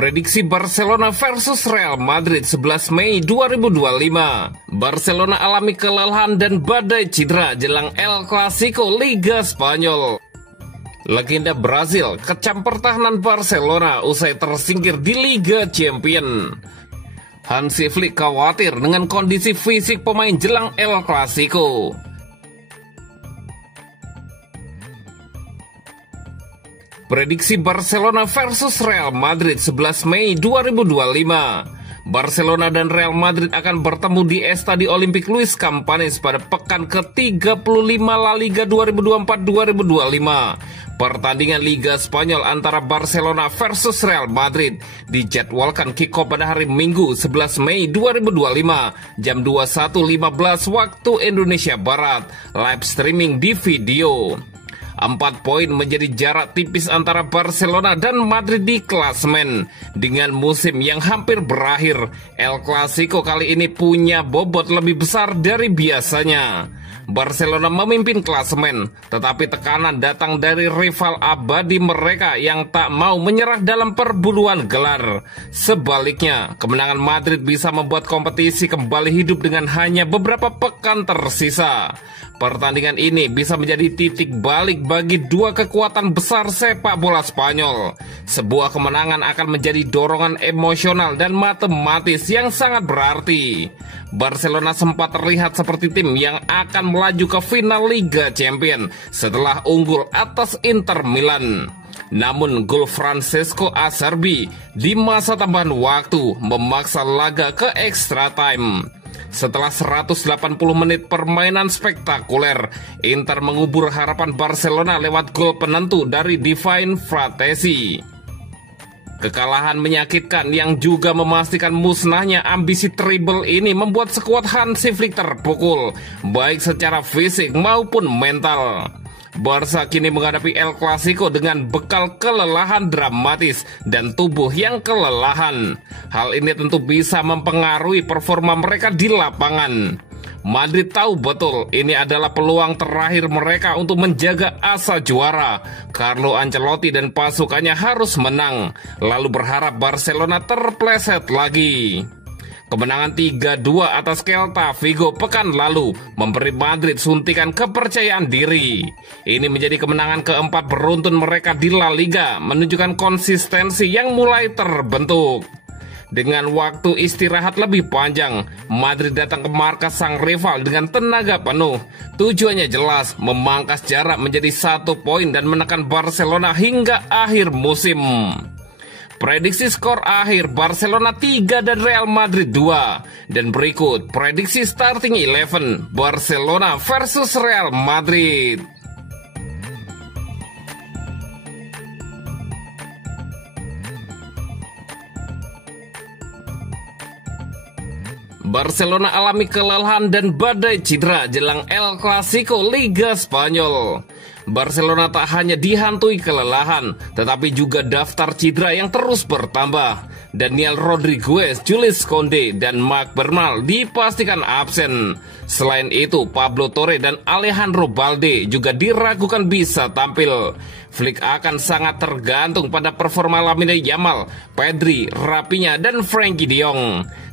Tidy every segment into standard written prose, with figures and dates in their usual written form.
Prediksi Barcelona versus Real Madrid 11 Mei 2025. Barcelona alami kelelahan dan badai cedera jelang El Clasico Liga Spanyol. Legenda Brazil kecam pertahanan Barcelona usai tersingkir di Liga Champions. Hansi Flick khawatir dengan kondisi fisik pemain jelang El Clasico. Prediksi Barcelona versus Real Madrid 11 Mei 2025. Barcelona dan Real Madrid akan bertemu di Estadio Olímpic Luis Campanis pada pekan ke-35 La Liga 2024-2025. Pertandingan Liga Spanyol antara Barcelona versus Real Madrid dijadwalkan kick-off pada hari Minggu 11 Mei 2025 jam 21.15 waktu Indonesia Barat, live streaming di video. 4 poin menjadi jarak tipis antara Barcelona dan Madrid di klasemen. Dengan musim yang hampir berakhir, El Clasico kali ini punya bobot lebih besar dari biasanya. Barcelona memimpin klasemen, tetapi tekanan datang dari rival abadi mereka yang tak mau menyerah dalam perburuan gelar. Sebaliknya, kemenangan Madrid bisa membuat kompetisi kembali hidup dengan hanya beberapa pekan tersisa. Pertandingan ini bisa menjadi titik balik bagi dua kekuatan besar sepak bola Spanyol. Sebuah kemenangan akan menjadi dorongan emosional dan matematis yang sangat berarti. Barcelona sempat terlihat seperti tim yang akan melaju ke final Liga Champions setelah unggul atas Inter Milan. Namun gol Francesco Acerbi di masa tambahan waktu memaksa laga ke extra time. Setelah 180 menit permainan spektakuler, Inter mengubur harapan Barcelona lewat gol penentu dari Divine Fratesi. Kekalahan menyakitkan yang juga memastikan musnahnya ambisi treble ini membuat skuad Hansi Flick terpukul, baik secara fisik maupun mental. Barca kini menghadapi El Clasico dengan bekal kelelahan dramatis dan tubuh yang kelelahan. Hal ini tentu bisa mempengaruhi performa mereka di lapangan. Madrid tahu betul ini adalah peluang terakhir mereka untuk menjaga asa juara. Carlo Ancelotti dan pasukannya harus menang, lalu berharap Barcelona terpleset lagi. Kemenangan 3-2 atas Celta Vigo pekan lalu memberi Madrid suntikan kepercayaan diri. Ini menjadi kemenangan keempat beruntun mereka di La Liga, menunjukkan konsistensi yang mulai terbentuk. Dengan waktu istirahat lebih panjang, Madrid datang ke markas sang rival dengan tenaga penuh. Tujuannya jelas, memangkas jarak menjadi 1 poin dan menekan Barcelona hingga akhir musim. Prediksi skor akhir Barcelona 3 dan Real Madrid 2. Dan berikut prediksi starting 11 Barcelona versus Real Madrid. Barcelona alami kelelahan dan badai cedera jelang El Clasico Liga Spanyol. Barcelona tak hanya dihantui kelelahan, tetapi juga daftar cedera yang terus bertambah. Daniel Rodriguez, Jules Koundé, dan Marc Bernal dipastikan absen. Selain itu, Pablo Torre dan Alejandro Balde juga diragukan bisa tampil. Flick akan sangat tergantung pada performa Lamine Yamal, Pedri, Rafinha, dan Frenkie de Jong.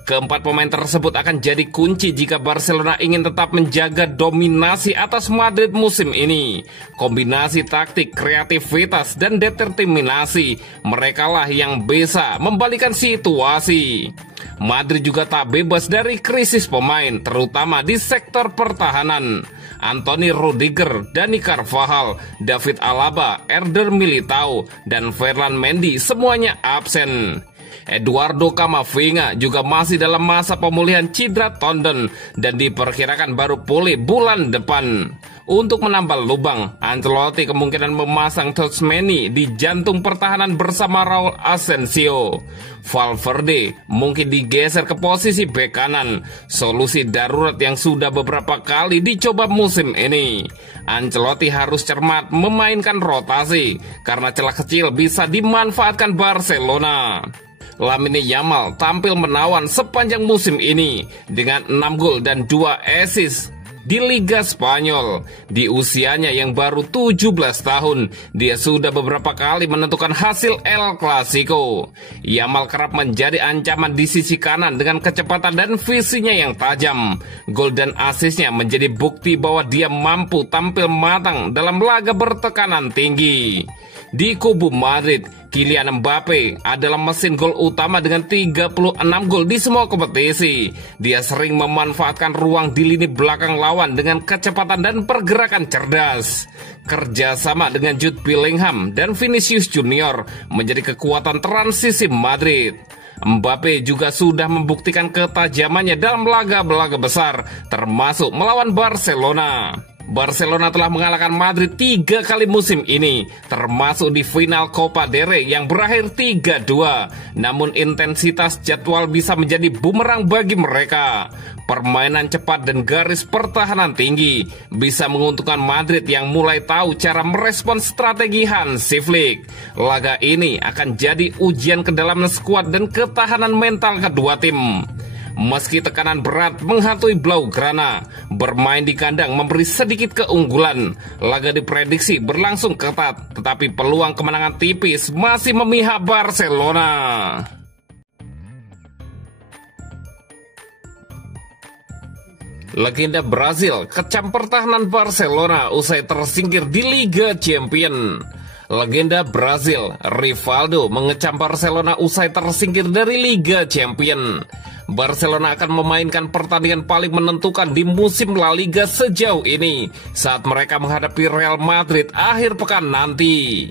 Keempat pemain tersebut akan jadi kunci jika Barcelona ingin tetap menjaga dominasi atas Madrid musim ini. Kombinasi taktik, kreativitas, dan determinasi, merekalah yang bisa membalikan situasi. Madrid juga tak bebas dari krisis pemain, terutama di sektor pertahanan. Anthony Rudiger, Dani Carvajal, David Alaba, Eder Militao, dan Ferland Mendy semuanya absen. Eduardo Camavinga juga masih dalam masa pemulihan cedera tendon dan diperkirakan baru pulih bulan depan. Untuk menambal lubang, Ancelotti kemungkinan memasang Tchouaméni di jantung pertahanan bersama Raul Asensio. Valverde mungkin digeser ke posisi bek kanan, solusi darurat yang sudah beberapa kali dicoba musim ini. Ancelotti harus cermat memainkan rotasi, karena celah kecil bisa dimanfaatkan Barcelona. Lamine Yamal tampil menawan sepanjang musim ini dengan 6 gol dan 2 assist. di Liga Spanyol. Di usianya yang baru 17 tahun, dia sudah beberapa kali menentukan hasil El Clasico. Yamal kerap menjadi ancaman di sisi kanan dengan kecepatan dan visinya yang tajam. Gol dan asisnya menjadi bukti bahwa dia mampu tampil matang dalam laga bertekanan tinggi. Di kubu Madrid, Kylian Mbappe adalah mesin gol utama dengan 36 gol di semua kompetisi. Dia sering memanfaatkan ruang di lini belakang lawan dengan kecepatan dan pergerakan cerdas. Kerjasama dengan Jude Bellingham dan Vinicius Junior menjadi kekuatan transisi Madrid. Mbappe juga sudah membuktikan ketajamannya dalam laga-laga besar, termasuk melawan Barcelona. Barcelona telah mengalahkan Madrid 3 kali musim ini, termasuk di final Copa del Rey yang berakhir 3-2. Namun intensitas jadwal bisa menjadi bumerang bagi mereka. Permainan cepat dan garis pertahanan tinggi bisa menguntungkan Madrid yang mulai tahu cara merespon strategi Hansi Flick. Laga ini akan jadi ujian kedalaman skuad dan ketahanan mental kedua tim. Meski tekanan berat menghantui Blaugrana, bermain di kandang memberi sedikit keunggulan. Laga diprediksi berlangsung ketat, tetapi peluang kemenangan tipis masih memihak Barcelona. Legenda Brazil kecam pertahanan Barcelona usai tersingkir di Liga Champions. Legenda Brazil, Rivaldo, mengecam Barcelona usai tersingkir dari Liga Champions. Barcelona akan memainkan pertandingan paling menentukan di musim La Liga sejauh ini saat mereka menghadapi Real Madrid akhir pekan nanti.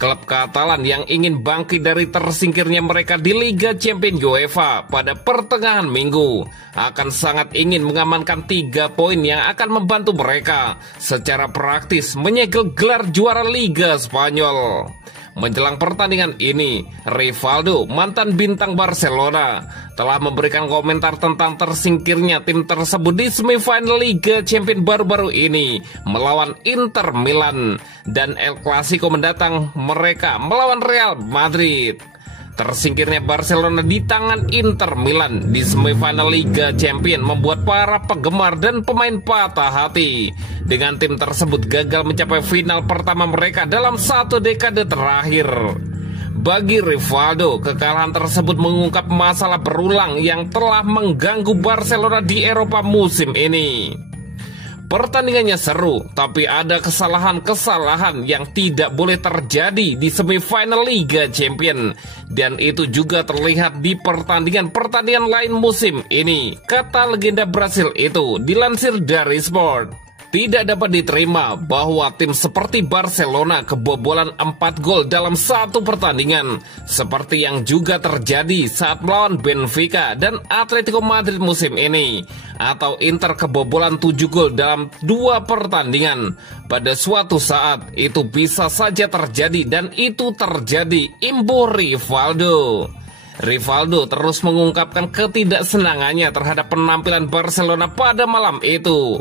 Klub Katalan yang ingin bangkit dari tersingkirnya mereka di Liga Champions UEFA pada pertengahan minggu akan sangat ingin mengamankan 3 poin yang akan membantu mereka secara praktis menyegel gelar juara Liga Spanyol. Menjelang pertandingan ini, Rivaldo, mantan bintang Barcelona, telah memberikan komentar tentang tersingkirnya tim tersebut di semifinal Liga Champions baru-baru ini melawan Inter Milan dan El Clasico mendatang mereka melawan Real Madrid. Tersingkirnya Barcelona di tangan Inter Milan di semifinal Liga Champions membuat para penggemar dan pemain patah hati. Dengan tim tersebut gagal mencapai final pertama mereka dalam 1 dekade terakhir. Bagi Rivaldo, kekalahan tersebut mengungkap masalah berulang yang telah mengganggu Barcelona di Eropa musim ini. Pertandingannya seru, tapi ada kesalahan-kesalahan yang tidak boleh terjadi di semifinal Liga Champions. Dan itu juga terlihat di pertandingan-pertandingan lain musim ini, kata legenda Brasil itu, dilansir dari Sport. Tidak dapat diterima bahwa tim seperti Barcelona kebobolan 4 gol dalam 1 pertandingan, seperti yang juga terjadi saat melawan Benfica dan Atletico Madrid musim ini, atau Inter kebobolan 7 gol dalam 2 pertandingan. Pada suatu saat itu bisa saja terjadi dan itu terjadi, imbuh Rivaldo. Rivaldo terus mengungkapkan ketidaksenangannya terhadap penampilan Barcelona pada malam itu.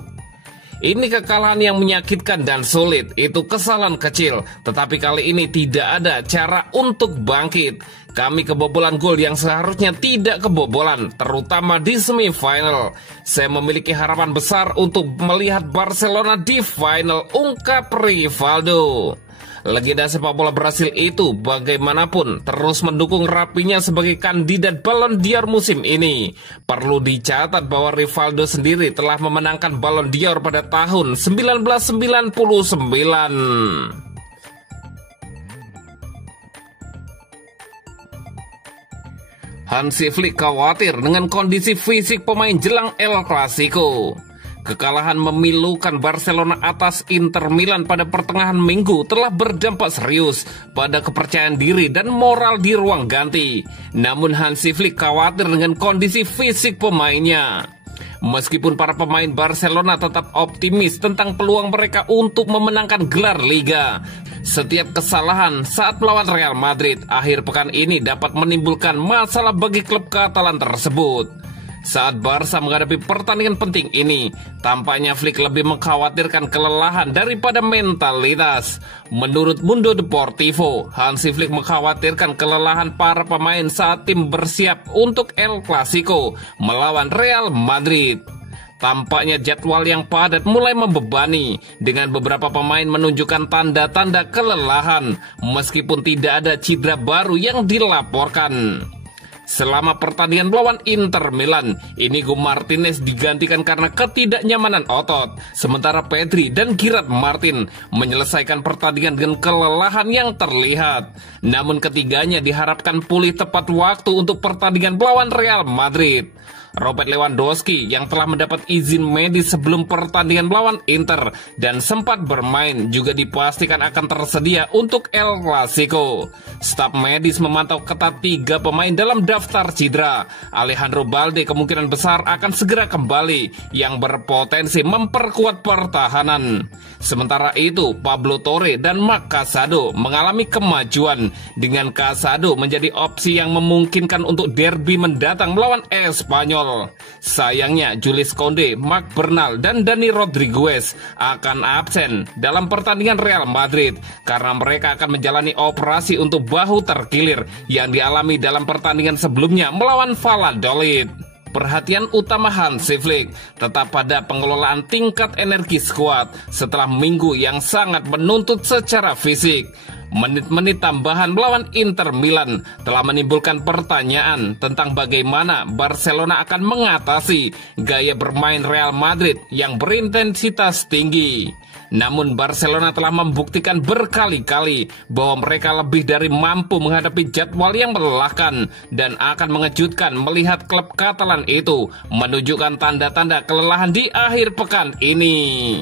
Ini kekalahan yang menyakitkan dan sulit, itu kesalahan kecil, tetapi kali ini tidak ada cara untuk bangkit. Kami kebobolan gol yang seharusnya tidak kebobolan, terutama di semifinal. Saya memiliki harapan besar untuk melihat Barcelona di final, ungkap Rivaldo. Legenda sepak bola Brasil itu bagaimanapun terus mendukung rapinya sebagai kandidat Ballon d'Or musim ini. Perlu dicatat bahwa Rivaldo sendiri telah memenangkan Ballon d'Or pada tahun 1999. Hansi Flick khawatir dengan kondisi fisik pemain jelang El Clasico. Kekalahan memilukan Barcelona atas Inter Milan pada pertengahan minggu telah berdampak serius pada kepercayaan diri dan moral di ruang ganti. Namun Hansi Flick khawatir dengan kondisi fisik pemainnya. Meskipun para pemain Barcelona tetap optimis tentang peluang mereka untuk memenangkan gelar Liga, setiap kesalahan saat melawan Real Madrid akhir pekan ini dapat menimbulkan masalah bagi klub Katalan tersebut. Saat Barca menghadapi pertandingan penting ini, tampaknya Flick lebih mengkhawatirkan kelelahan daripada mentalitas. Menurut Mundo Deportivo, Hansi Flick mengkhawatirkan kelelahan para pemain saat tim bersiap untuk El Clasico melawan Real Madrid. tampaknya jadwal yang padat mulai membebani, dengan beberapa pemain menunjukkan tanda-tanda kelelahan, meskipun tidak ada cedera baru yang dilaporkan. Selama pertandingan melawan Inter Milan, Inigo Martinez digantikan karena ketidaknyamanan otot, sementara Pedri dan Gerard Martin menyelesaikan pertandingan dengan kelelahan yang terlihat. Namun ketiganya diharapkan pulih tepat waktu untuk pertandingan melawan Real Madrid. Robert Lewandowski yang telah mendapat izin medis sebelum pertandingan melawan Inter dan sempat bermain juga dipastikan akan tersedia untuk El Clasico. Staf medis memantau ketat 3 pemain dalam daftar cedera. Alejandro Balde kemungkinan besar akan segera kembali yang berpotensi memperkuat pertahanan. Sementara itu, Pablo Torre dan Marc Casado mengalami kemajuan, dengan Casado menjadi opsi yang memungkinkan untuk derby mendatang melawan Espanyol. Sayangnya, Jules Koundé, Marc Bernal, dan Dani Rodriguez akan absen dalam pertandingan Real Madrid karena mereka akan menjalani operasi untuk bahu terkilir yang dialami dalam pertandingan sebelumnya melawan Valladolid. Perhatian utama Hansi Flick tetap pada pengelolaan tingkat energi skuad setelah minggu yang sangat menuntut secara fisik. Menit-menit tambahan melawan Inter Milan telah menimbulkan pertanyaan tentang bagaimana Barcelona akan mengatasi gaya bermain Real Madrid yang berintensitas tinggi. Namun Barcelona telah membuktikan berkali-kali bahwa mereka lebih dari mampu menghadapi jadwal yang melelahkan, dan akan mengejutkan melihat klub Katalan itu menunjukkan tanda-tanda kelelahan di akhir pekan ini.